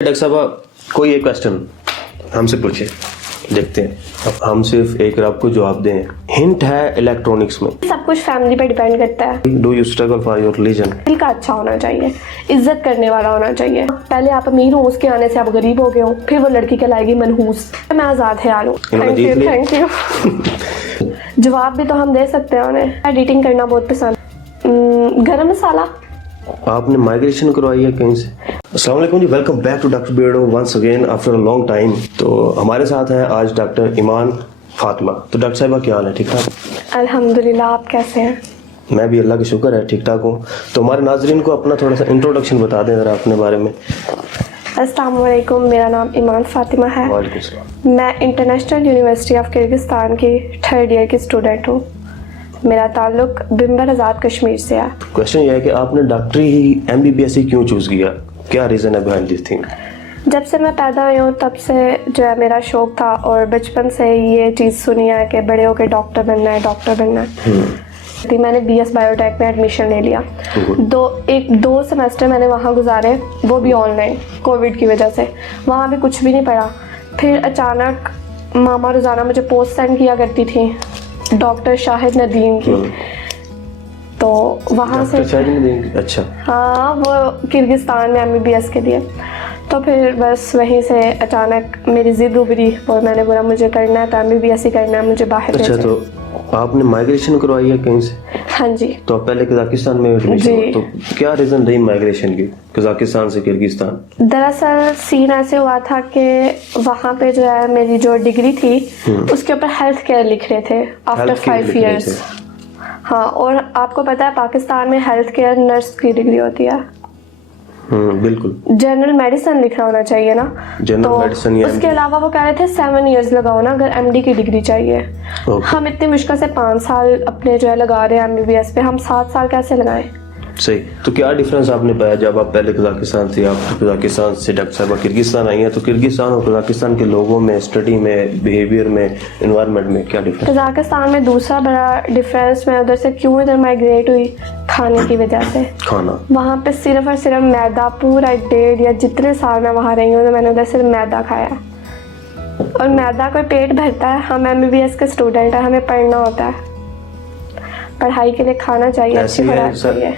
Doctor साहब कोई एक क्वेश्चन हमसे पूछे, देखते हैं अब हम सिर्फ एक आपको जवाब दें। हिंट है इलेक्ट्रॉनिक्स में। सब कुछ फैमिली पे डिपेंड करता है। Do you struggle for your religion? दिल का अच्छा होना चाहिए, इज्जत करने वाला होना चाहिए। पहले आप अमीर हो, उसके आने से आप गरीब हो गए हो, फिर वो लड़की कहलाएगी मनहूस। मैं आज़ाद ख्याल हूँ। Thank you. जवाब भी तो हम दे सकते हैं उन्हें। एडिटिंग करना बहुत पसंद। गरम मसाला। आपने माइग्रेशन करवाई है कहीं से? अस्सलाम वालेकुम जी, welcome back to doctor Beardo once again after a long time. तो हमारे साथ हैं आज डॉक्टर ईमान फातिमा। तो डॉक्टर साहिबा क्या हाल है, ठीक ठाक? अल्हम्दुलिल्लाह, आप कैसे हैं? मैं भी अल्लाह का शुक्र है ठीक ठाक हूँ। तो हमारे नाजरीन को अपना थोड़ा सा इंट्रोडक्शन बता दें ज़रा अपने बारे में। अस्सलाम वालेकुम, मेरा नाम ईमान फातिमा है। वालेकुम सलाम। मैं इंटरनेशनल यूनिवर्सिटी ऑफ किर्गिस्तान की 3rd ईयर की स्टूडेंट हूँ। मेरा ताल्लुक बिम्बर आज़ाद कश्मीर से है। क्वेश्चन ये है कि आपने डॉक्टरी ही MBBS ही क्यों चूज़ किया? क्या रीज़न है बिहाइंड दिस थिंग? जब से मैं पैदा हुई हूँ तब से जो है मेरा शौक था और बचपन से ये चीज़ सुनी है कि बड़े होकर डॉक्टर बनना है, डॉक्टर बनना है। मैंने BS बायोटेक में एडमिशन ले लिया। दो सेमेस्टर मैंने वहाँ गुजारे, वो भी ऑनलाइन कोविड की वजह से। वहाँ भी कुछ भी नहीं पढ़ा। फिर अचानक मामा रोज़ाना मुझे पोस्ट सेंड किया करती थी डॉक्टर शाहिद नदीम की। तो वहाँ से अच्छा, हाँ, वो किर्गिस्तान में MBBS के लिए। तो फिर बस वहीं से अचानक मेरी जिद उभरी और मैंने बोला मुझे करना है तो MBBS ही करना है, मुझे बाहर अच्छा। भेजें। तो आपने माइग्रेशन करवाई है कहीं से? हाँ जी। तो आप पहले कजाकिस्तान में एडमिशन, तो क्या रीज़न रही माइग्रेशन की कजाकिस्तान से किर्गिस्तान? दरअसल सीन ऐसे हुआ था कि वहाँ पे जो है मेरी जो डिग्री थी उसके ऊपर हेल्थ केयर लिख रहे थे आफ्टर 5 इयर्स। हाँ, और आपको पता है पाकिस्तान में हेल्थ केयर नर्स की डिग्री होती है। बिल्कुल। जनरल मेडिसिन लिखना होना चाहिए ना। जनरल मेडिसिन या उसके अलावा वो कह रहे थे 7 इयर्स लगाओ ना अगर MD की डिग्री चाहिए। हम इतनी मुश्किल से 5 साल अपने जो है लगा रहे हैं MBBS पे, हम 7 साल कैसे लगाएं? सही। तो क्या डिफरेंस आपने पाया जब आप पहले कजाकिस्तान से, आप कजाकिस्तान से डॉक्टर साहब किर्गिस्तान आई हैं, तो किर्गिस्तान और कजाकिस्तान के लोगों में, स्टडी में, बिहेवियर में, एनवायरनमेंट में क्या डिफरेंस? कजाकिस्तान में दूसरा बड़ा डिफरेंस, मैं उधर से क्यों इधर माइग्रेट हुई, खाने की वजह से। खाना वहाँ पे सिर्फ और सिर्फ मैदा, पूरा 1.5 या जितने साल मैं वहाँ रही हूँ तो मैंने उधर सिर्फ मैदा खाया। और मैदा कोई पेट भरता है? हम MBBS के स्टूडेंट हैं, हमें पढ़ना होता है, पढ़ाई के लिए खाना चाहिए, अच्छी खुराक चाहिए।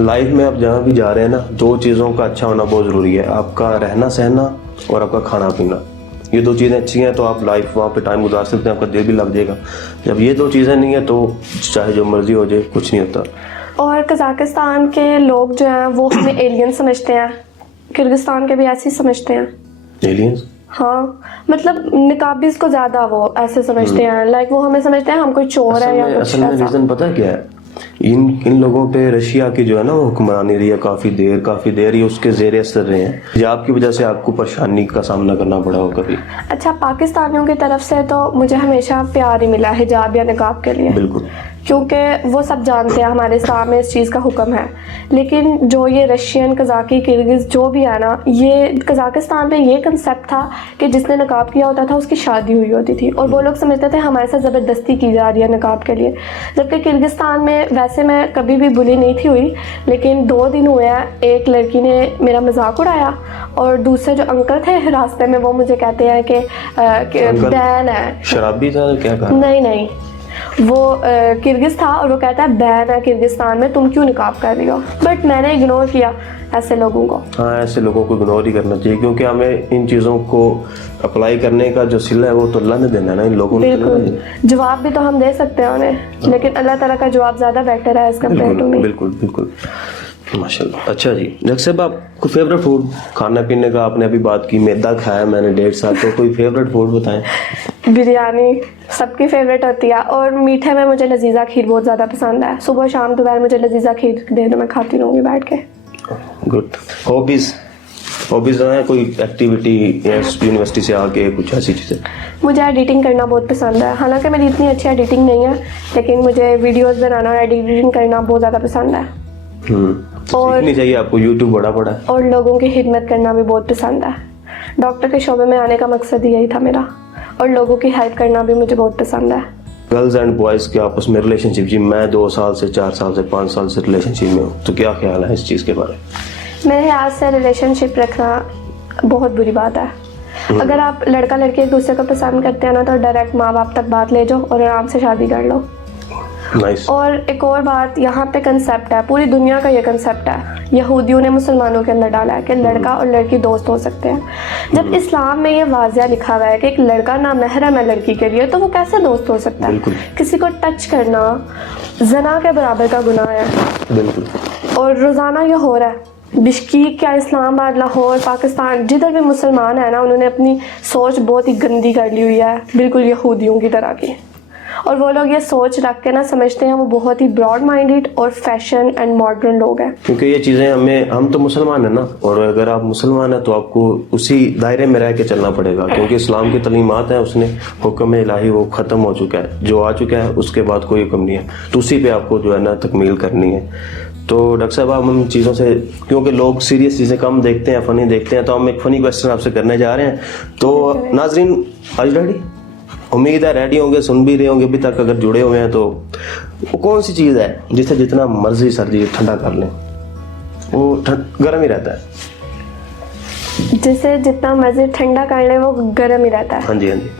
लाइफ में आप जहाँ भी जा रहे हैं ना, 2 चीज़ों का अच्छा होना बहुत ज़रूरी है, आपका रहना सहना और आपका खाना पीना। ये 2 चीज़ें अच्छी हैं तो आप लाइफ वहाँ पे टाइम गुजार सकते हैं, आपका दिल भी लग जाएगा। जब ये 2 चीज़ें नहीं है तो चाहे जो मर्जी हो जाए, कुछ नहीं होता। और कजाकिस्तान के लोग जो हैं वो हमें एलियन समझते हैं, किर्गिस्तान के भी ऐसे ही समझते हैं। एलियंस? हाँ, मतलब निकाबीज को ज़्यादा वो ऐसे समझते हैं, लाइक वो हमें समझते हैं हम कोई चोर है या कुछ असल में रीज़न पता है क्या है? इन लोगों पे रशिया की जो है ना वो हुक्मरानी रही है काफ़ी देर ये उसके ज़ेर असर रहे हैं, या आपकी वजह से आपको परेशानी का सामना करना पड़ा हो कभी? अच्छा, पाकिस्तानियों की तरफ से तो मुझे हमेशा प्यार ही मिला हिजाब या निकाब के लिए। बिल्कुल, क्योंकि वो सब जानते हैं हमारे इस्लाम में इस चीज़ का हुक्म है। लेकिन जो ये रशियन, कज़ाकी, किर्गिज़ जो भी है ना, ये कज़ाकिस्तान में ये कंसेप्ट था कि जिसने नकाब किया होता था उसकी शादी हुई होती थी, और वो लोग समझते थे हमारे साथ ज़बरदस्ती की जा रही है नकाब के लिए। जबकि किर्गिस्तान में वैसे मैं कभी भी बुली नहीं थी हुई, लेकिन 2 दिन हुए हैं एक लड़की ने मेरा मजाक उड़ाया और दूसरे जो अंकल थे रास्ते में वो मुझे कहते हैं कि बैन है। शराबी था क्या कहा? नहीं, वो किर्गिज था और वो कहता है बैन है किर्गिस्तान में, तुम क्यों निकाब कर रही हो। बट मैंने इग्नोर किया ऐसे लोगों को। हाँ, ऐसे लोगों को इग्नोर ही करना चाहिए, क्योंकि हमें इन चीज़ों को अप्लाई करने का जो सिला है वो तो अल्लाह ने देना है ना, इन लोगों ने। बिल्कुल, जवाब भी तो हम दे सकते हैं उन्हें, लेकिन अल्लाह ताला का जवाब ज़्यादा बेटर है एज कम्पेयर टू मी। बिल्कुल माशाल्लाह। अच्छा जी, डॉक्टर साहब आपको फेवरेट फूड, खाना पीने का आपने अभी बात की, मैदा खाया मैंने 1.5 साल, तो कोई फेवरेट फूड बताएं। बिरयानी सबकी फेवरेट होती है, और मीठे में मुझे लजीजा खीर बहुत ज़्यादा पसंद है। सुबह शाम दोपहर मुझे लजीजा खीर दे दो, मैं खाती रहूँगी बैठ के। गुड। हॉबीज़ हैं कोई एक्टिविटी या यूनिवर्सिटी से आके कुछ ऐसी चीज़ें? मुझे एडिटिंग करना बहुत पसंद है, हालांकि मेरी इतनी अच्छी एडिटिंग नहीं है, लेकिन मुझे वीडियोस बनाना और एडिटिंग करना बहुत ज़्यादा पसंद है। और सीखनी चाहिए आपको, यूट्यूब बड़ा है। और लोगों की खिदमत करना भी बहुत पसंद है। डॉक्टर के शोबे में आने का मकसद यही था मेरा, और लोगों की हेल्प करना भी मुझे बहुत पसंद है। गर्ल्स एंड बॉयज़ के आपस में रिलेशनशिप, जी मैं 2 साल से 4 साल से 5 साल से रिलेशनशिप में हूँ, तो क्या ख्याल है इस चीज़ के बारे में? मेरे ख्याल से रिलेशनशिप रखना बहुत बुरी बात है। अगर आप लड़का लड़की एक दूसरे को पसंद करते हैं ना तो डायरेक्ट माँ बाप तक बात ले जाओ और आराम से शादी कर लो। नाइस। और एक और बात, यहाँ पे कंसेप्ट है, पूरी दुनिया का ये कंसेप्ट है, यहूदियों ने मुसलमानों के अंदर डाला है कि लड़का और लड़की दोस्त हो सकते हैं। जब इस्लाम में ये वाज़िया लिखा हुआ है कि एक लड़का ना महरम है लड़की के लिए, तो वो कैसे दोस्त हो सकता है? बिल्कुल। किसी को टच करना ज़ना के बराबर का गुनाह है। बिल्कुल। और रोज़ाना ये हो रहा है, बिश्कीक या इस्लामाबाद, लाहौर, पाकिस्तान, जिधर भी मुसलमान है ना, उन्होंने अपनी सोच बहुत ही गंदी कर ली हुई है, बिल्कुल यहूदियों की तरह की। और वो लोग ये सोच रख के ना समझते हैं वो बहुत ही ब्रॉड माइंडेड और फैशन एंड मॉडर्न लोग हैं। क्योंकि ये चीज़ें हम तो मुसलमान हैं ना, और अगर आप मुसलमान हैं तो आपको उसी दायरे में रह के चलना पड़ेगा, क्योंकि इस्लाम की तलीमात हैं, उसने हुक्म इलाही वो ख़त्म हो चुका है, जो आ चुका है उसके बाद कोई हुक्म नहीं है, तो उसी पे आपको जो है ना तकमील करनी है। तो डॉक्टर साहब, हम इन चीज़ों से, क्योंकि लोग सीरियस चीज़ें कम देखते हैं, फ़नी देखते हैं, तो हम एक फ़नी क्वेश्चन आपसे करने जा रहे हैं। तो नाजरीन, आज रेडी? उम्मीद है रेडी होंगे, सुन भी रहे होंगे अभी तक अगर जुड़े हुए हैं। तो वो कौन सी चीज़ है जिसे जितना मर्जी सर्दी ठंडा कर लें वो गर्म ही रहता है? जिसे जितना मर्जी ठंडा कर ले वो गर्म ही रहता है। हाँ जी, हाँ जी।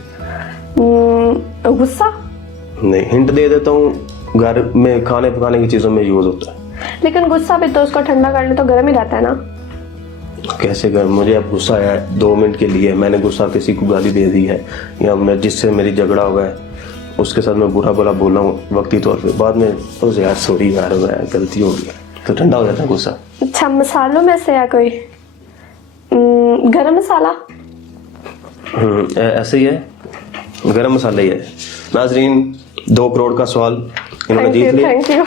गुस्सा? नहीं, हिंट दे देता हूँ, घर में खाने पकाने की चीज़ों में यूज़ होता है। लेकिन गुस्सा भी तो उसको ठंडा कर ले तो गर्म ही रहता है ना। कैसे गर्म? मुझे अब गुस्सा आया है 2 मिनट के लिए, मैंने गुस्सा किसी को गाली दे दी है, या मैं जिससे मेरी झगड़ा हुआ है उसके साथ मैं बुरा बुरा बोला हूँ वक्ती तौर पे, बाद में उसे यार सॉरी यार गलती हो गई, तो ठंडा हो जाता है गुस्सा। अच्छा, मसालों में से या कोई गरम मसाला? ऐसे ही है, गरम मसाला ही है। नाजरीन, 2 करोड़ का सवाल इन्होंने जीत लिया। Thank you.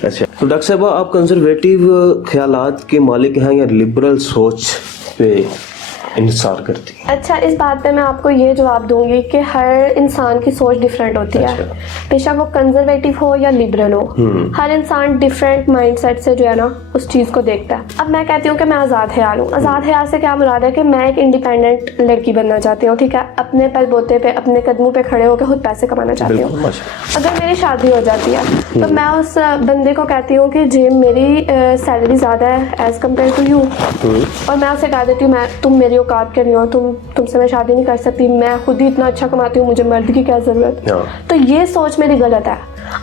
अच्छा, तो डॉक्टर साहब, आप कंजर्वेटिव ख्यालात के मालिक हैं या लिबरल सोच पे इंसार करती हैं? अच्छा, इस बात पे मैं आपको ये जवाब दूंगी कि हर इंसान की सोच डिफरेंट होती है। अच्छा। बेशक वो कंजर्वेटिव हो या लिबरल हो, हर इंसान डिफरेंट माइंडसेट से जो है ना उस चीज़ को देखता है। अब मैं कहती हूँ कि मैं आज़ाद ख्याल हूँ। आज़ाद ख्याल से क्या मुराद है कि मैं एक इंडिपेंडेंट लड़की बनना चाहती हूँ, ठीक है, अपने बलबूते पे अपने कदमों पे खड़े होकर खुद पैसे कमाना चाहती हूँ। अगर मेरी शादी हो जाती है तो मैं उस बंदे को कहती हूँ कि जी मेरी सैलरी ज़्यादा है एज़ कम्पेयर टू यू, और मैं उसे कह देती हूँ तुम मेरी औकात के नहीं हो, तुमसे मैं शादी नहीं कर सकती, मैं खुद ही इतना अच्छा कमाती हूँ, मुझे मर्द की क्या ज़रूरत। तो ये सोच मेरी गलत है।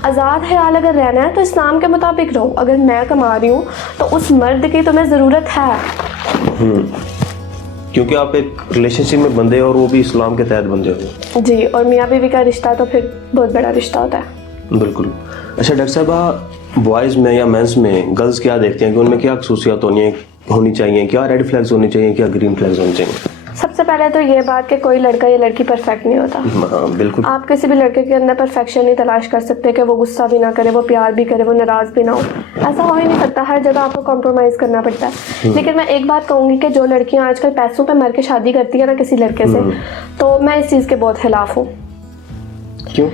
आज़ाद ख्याल अगर रहना है तो इस्लाम के मुताबिक रहो। अगर मैं कमा रही हूँ तो उस मर्द की तुम्हें ज़रूरत है। क्योंकि आप एक रिलेशनशिप में बंधे हो और वो भी इस्लाम के तहत बंधे हो। जी, और मियाँ बीवी का रिश्ता तो फिर बहुत बड़ा रिश्ता होता है। बिल्कुल। अच्छा डॉक्टर साहब, बॉयज़ में या मेंस में गर्ल्स क्या देखते हैं कि उनमें क्या खसूसियात होनी चाहिए, क्या रेड फ्लैग्स होनी चाहिए, क्या ग्रीन फ्लैग्स होने चाहिए? सबसे पहले तो ये बात कि कोई लड़का या लड़की परफेक्ट नहीं होता। हाँ, बिल्कुल। आप किसी भी लड़के के अंदर परफेक्शन नहीं तलाश कर सकते कि वो गुस्सा भी ना करे, वो प्यार भी करे, वो नाराज़ भी ना हो। ऐसा हो ही नहीं सकता, हर जगह आपको कॉम्प्रोमाइज़ करना पड़ता है। लेकिन मैं एक बात कहूँगी कि जो लड़कियाँ आजकल पैसों पे मर के शादी करती है ना किसी लड़के से, तो मैं इस चीज़ के बहुत खिलाफ हूँ। क्यों?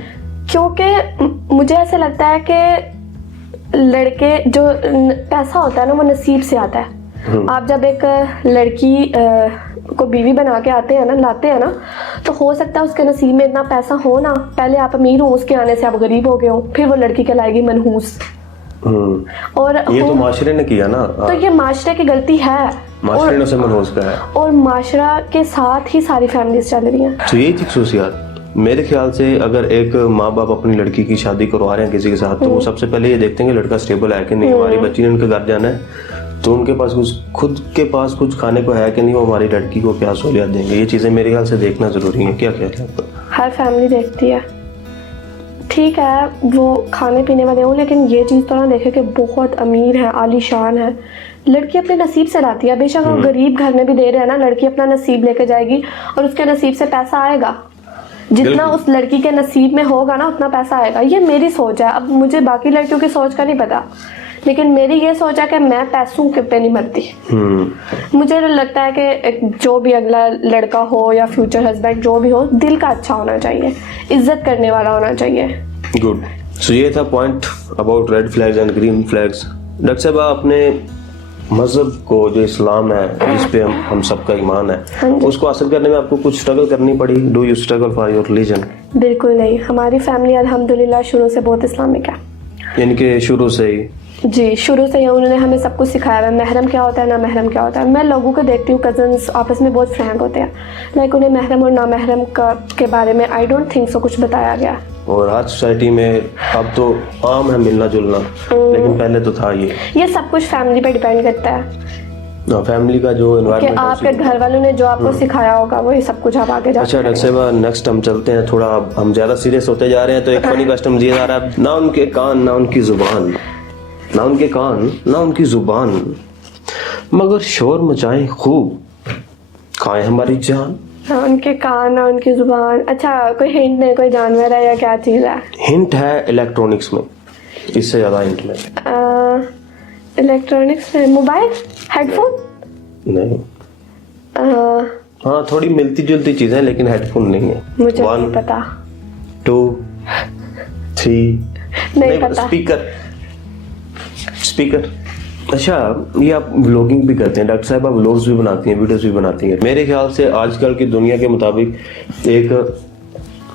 क्योंकि मुझे ऐसे लगता है कि लड़के जो पैसा होता है ना वो नसीब से आता है। आप जब एक लड़की को बीवी बना के लाते हैं ना, तो हो सकता है उसके नसीब में इतना पैसा हो ना, पहले आप अमीर हो, उसके आने से आप गरीब हो गए हो, फिर वो लड़की कहलाएगी मनहूस। और ये तो माशरे ने किया ना, तो ये माशरे की गलती है, माशरे ने उसे मनहूस कहा है, और माशरा के साथ ही सारी फैमिलीज चल रही हैं। तो यही थी खसूसियात। मेरे ख्याल से अगर एक माँ बाप अपनी लड़की की शादी करवा रहे हैं किसी के साथ, तो वो सबसे पहले ये देखते हैं कि लड़का स्टेबल है कि नहीं, हमारी बच्ची ने उनके घर जाना है तो उनके पास खुद के पास कुछ खाने को है कि नहीं, वो हमारी लड़की को क्या सहूलियत देंगे। ये चीज़ें मेरे ख्याल से देखना ज़रूरी है। क्या कहते हैं आपको? हर फैमिली देखती है, ठीक है, वो खाने पीने वाले हों, लेकिन ये चीज़ तो ना देखे कि बहुत अमीर है, आलीशान है। लड़की अपने नसीब से लाती है, बेशक वो गरीब घर में भी दे रहे हैं ना, लड़की अपना नसीब लेके जाएगी और उसके नसीब से पैसा आएगा। जितना उस लड़की के नसीब में होगा ना उतना पैसा आएगा। ये मेरी सोच है। अब मुझे बाकी लड़कियों की सोच का नहीं पता, लेकिन मेरी ये सोच है कि मैं पैसों के पे नहीं मरती। मुझे लगता है कि जो भी अगला लड़का हो या फ्यूचर हस्बैंड जो भी हो, दिल का अच्छा होना चाहिए, इज्जत करने वाला होना चाहिए। गुड। सो ये था point about red flags and green flags. Doctor साहब, अपने मज़हब को, जो इस्लाम है जिस पे हम सबका ईमान है, उसको हासिल करने में आपको कुछ स्ट्रगल करनी पड़ी? Do you struggle for your religion? बिल्कुल नहीं, हमारी फैमिली अल्हम्दुलिल्लाह शुरू से बहुत इस्लामिक है। यानी कि शुरू से ही जी, शुरू से ही उन्होंने हमें सब कुछ सिखाया है, महरम क्या होता है, ना महरम क्या होता है। मैं लोगों को देखती हूँ, कज़न्स आपस में बहुत फ्रैंक होते हैं, लाइक उन्हें महरम और ना महरम के बारे में आई डोंट थिंक सो कुछ बताया गया। और आज सोसाइटी में अब तो आम है मिलना जुलना, लेकिन पहले तो था ये सब कुछ फैमिली पे डिपेंड करता है फैमिली का जो कि एनवायरनमेंट आपके घर वालों ने जो आपको सिखाया होगा वही सब कुछ आप आगे जाके अच्छा डॉक्टर साहबा, नेक्स्ट हम चलते हैं, थोड़ा हम ज़्यादा सीरियस होते जा रहे हैं, तो एक फनी क्वेश्चन ये आ रहा है, ना उनके कान ना उनकी ज़ुबान, ना उनके कान ना उनकी ज़ुबान, मगर शोर मचाएं खूब, खाएं हमारी जान। ना उनके कान ना उनकी जुबान। अच्छा, कोई हिंट नहीं, कोई जानवर है या क्या चीज़ है? हिंट है इलेक्ट्रॉनिक्स में, इससे ज़्यादा हिंट में इलेक्ट्रॉनिक्स में मोबाइल, हेडफोन? नहीं। हाँ, थोड़ी मिलती जुलती चीज़ें, लेकिन हेडफोन नहीं है। मुझे 1 नहीं पता। 2 3 नहीं पता। स्पीकर। अच्छा, ये आप व्लॉगिंग भी करते हैं डॉक्टर साहब, आप व्लॉग्स भी बनाती हैं, वीडियोस भी बनाती हैं। मेरे ख्याल से आजकल की दुनिया के मुताबिक एक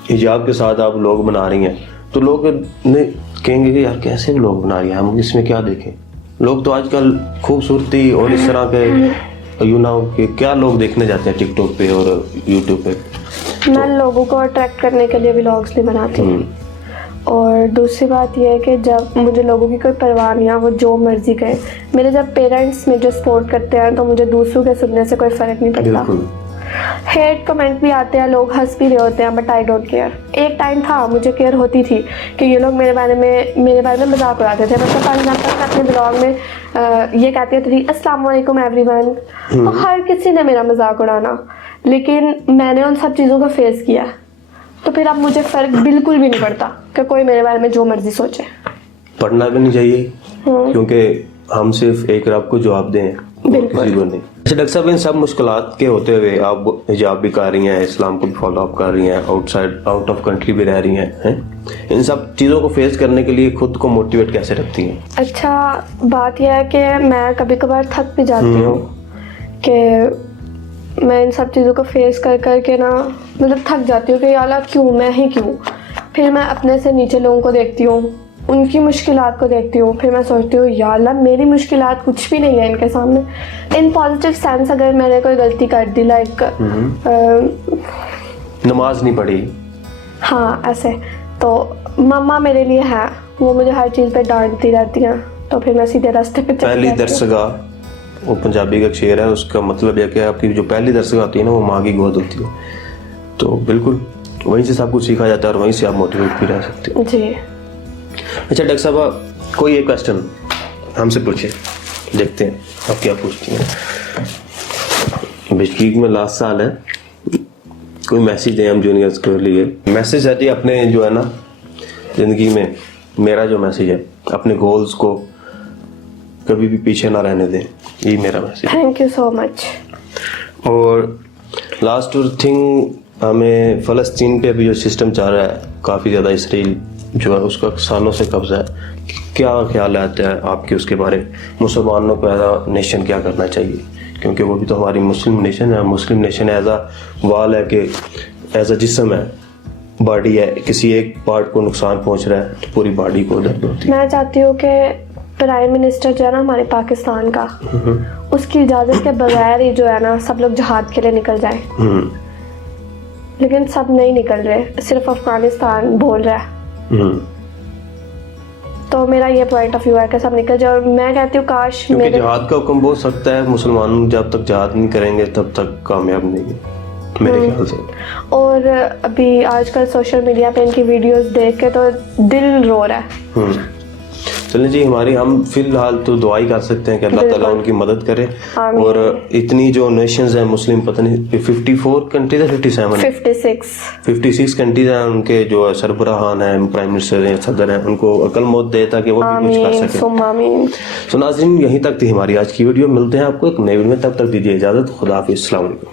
हिजाब के साथ आप व्लॉग बना रही हैं, तो लोग ने कहेंगे कि यार कैसे व्लॉग बना रही हैं, हम इसमें क्या देखें। लोग तो आजकल खूबसूरती और इस तरह के के क्या लोग देखने जाते हैं टिकटॉक पे और यूट्यूब पे। मैं लोगों को अट्रैक्ट करने के लिए व्लॉग्स नहीं बनाती हूँ। और दूसरी बात यह है कि जब मुझे लोगों की कोई परवाह नहीं है, वो जो मर्जी कहे। मेरे जब पेरेंट्स मुझे सपोर्ट करते हैं तो मुझे दूसरों के सुनने से कोई फ़र्क नहीं पड़ता। हेट कमेंट भी आते हैं, लोग हंस भी रहे होते हैं, बट आई डोंट केयर। एक टाइम था मुझे केयर होती थी कि ये लोग मेरे बारे में मजाक उड़ाते थे। मतलब फॉर एग्जाम्पल मैं अपने ब्लॉग में ये कहती थी अस्सलाम वालेकुम एवरीवन, तो हर किसी ने मेरा मजाक उड़ाना, लेकिन मैंने उन सब चीज़ों को फेस किया, तो फिर अब मुझे फ़र्क बिल्कुल भी नहीं पड़ता कि कोई मेरे बारे में जो मर्जी सोचे। पढ़ना भी नहीं चाहिए, क्योंकि हम सिर्फ एक रब को जवाब दें, किसी को नहीं। अच्छा डॉक्टर साहब, इन सब मुश्किलात के होते हुए आप हिजाब भी कर रही हैं, इस्लाम को भी फॉलो अप कर रही हैं, आउट ऑफ कंट्री भी रह रही हैं, इन सब चीज़ों को फेस करने के लिए खुद को मोटिवेट कैसे रखती हैं? अच्छा, बात यह है कि मैं कभी कभार थक भी जाती हूँ कि मैं इन सब चीज़ों को फेस कर कर के ना मतलब थक जाती हूँ कि यार क्यों, मैं ही क्यों। फिर मैं अपने से नीचे लोगों को देखती हूँ, उनकी मुश्किलात को देखती हूँ, फिर मैं सोचती हूँ यार मेरी मुश्किलात कुछ भी नहीं है इनके सामने। इन पॉजिटिव सेंस अगर मैंने कोई गलती कर दी, लाइक नमाज नहीं पढ़ी, हाँ ऐसे, तो मम्मा मेरे लिए है, वो मुझे हर चीज़ पे डांटती रहती हैं, तो फिर मैं सीधे रास्ते पे पहली दरसगाह, वो पंजाबी का एक शेर है, उसका मतलब यह कि आपकी जो पहली दरसगाह होती है ना, वो माँ की गोद होती है। तो बिल्कुल वहीं से सब कुछ सीखा जाता है और वहीं से आप मोटिवेट भी रह सकते हो। जी। अच्छा डॉक्टर साहब, कोई एक क्वेश्चन हमसे पूछे, देखते हैं आप क्या पूछती हैं। बिशकीक में लास्ट साल है, कोई मैसेज दें हम जूनियर्स के लिए। मैसेज है जी, अपने जो है ना ज़िंदगी में, मेरा जो मैसेज है, अपने गोल्स को कभी भी पीछे ना रहने दें, यही मेरा message. Thank you so much. और लास्ट थिंग, हमें फ़लस्तीन पे अभी जो सिस्टम चल रहा है, काफ़ी ज़्यादा इसराइल जो है उसका सालों से कब्जा है, क्या ख्याल आता है आपके उसके बारे में? मुसलमानों को एज अ नेशन क्या करना चाहिए, क्योंकि वो भी तो हमारी मुस्लिम नेशन है। मुस्लिम नेशन एज अ वाल है, कि एज अ जिस्म है, बॉडी है, किसी एक पार्ट को नुकसान पहुंच रहा है तो पूरी बॉडी को दर्द होती है। मैं चाहती हूँ कि प्राइम मिनिस्टर जो है ना हमारे पाकिस्तान का, उसकी इजाज़त के बगैर ही जो है ना सब लोग जहाद के लिए निकल जाए, लेकिन सब नहीं निकल रहे, सिर्फ अफगानिस्तान बोल रहा है। तो मेरा ये पॉइंट ऑफ व्यू है कि सब निकल जाए। और मैं कहती हूँ काश मेरे जहाद का हुक्म बहुत सख्त है, मुसलमान जब तक जहाद नहीं करेंगे तब तक कामयाब नहीं है मेरे ख्याल से। और अभी आजकल सोशल मीडिया पे इनकी वीडियोस देख के तो दिल रो रहा है। चलें जी, हम फिलहाल तो दुआ ही कर सकते हैं कि अल्लाह ताला उनकी मदद करे। और इतनी जो नेशंस हैं मुस्लिम, पता नहीं 54 कंट्रीज है, 56 कंट्रीज हैं, उनके जो सरबराहान हैं, प्राइम मिनिस्टर हैं, सदर हैं, उनको अकल मौत दे ताकि वो भी कुछ कर सकें। तो नाज़रीन, यहीं तक थी हमारी आज की वीडियो। मिलते हैं आपको एक नई वीडियो में, तब तक दीजिए इजाज़त। खुदा हाफिज़, अस्सलाम वालेकुम।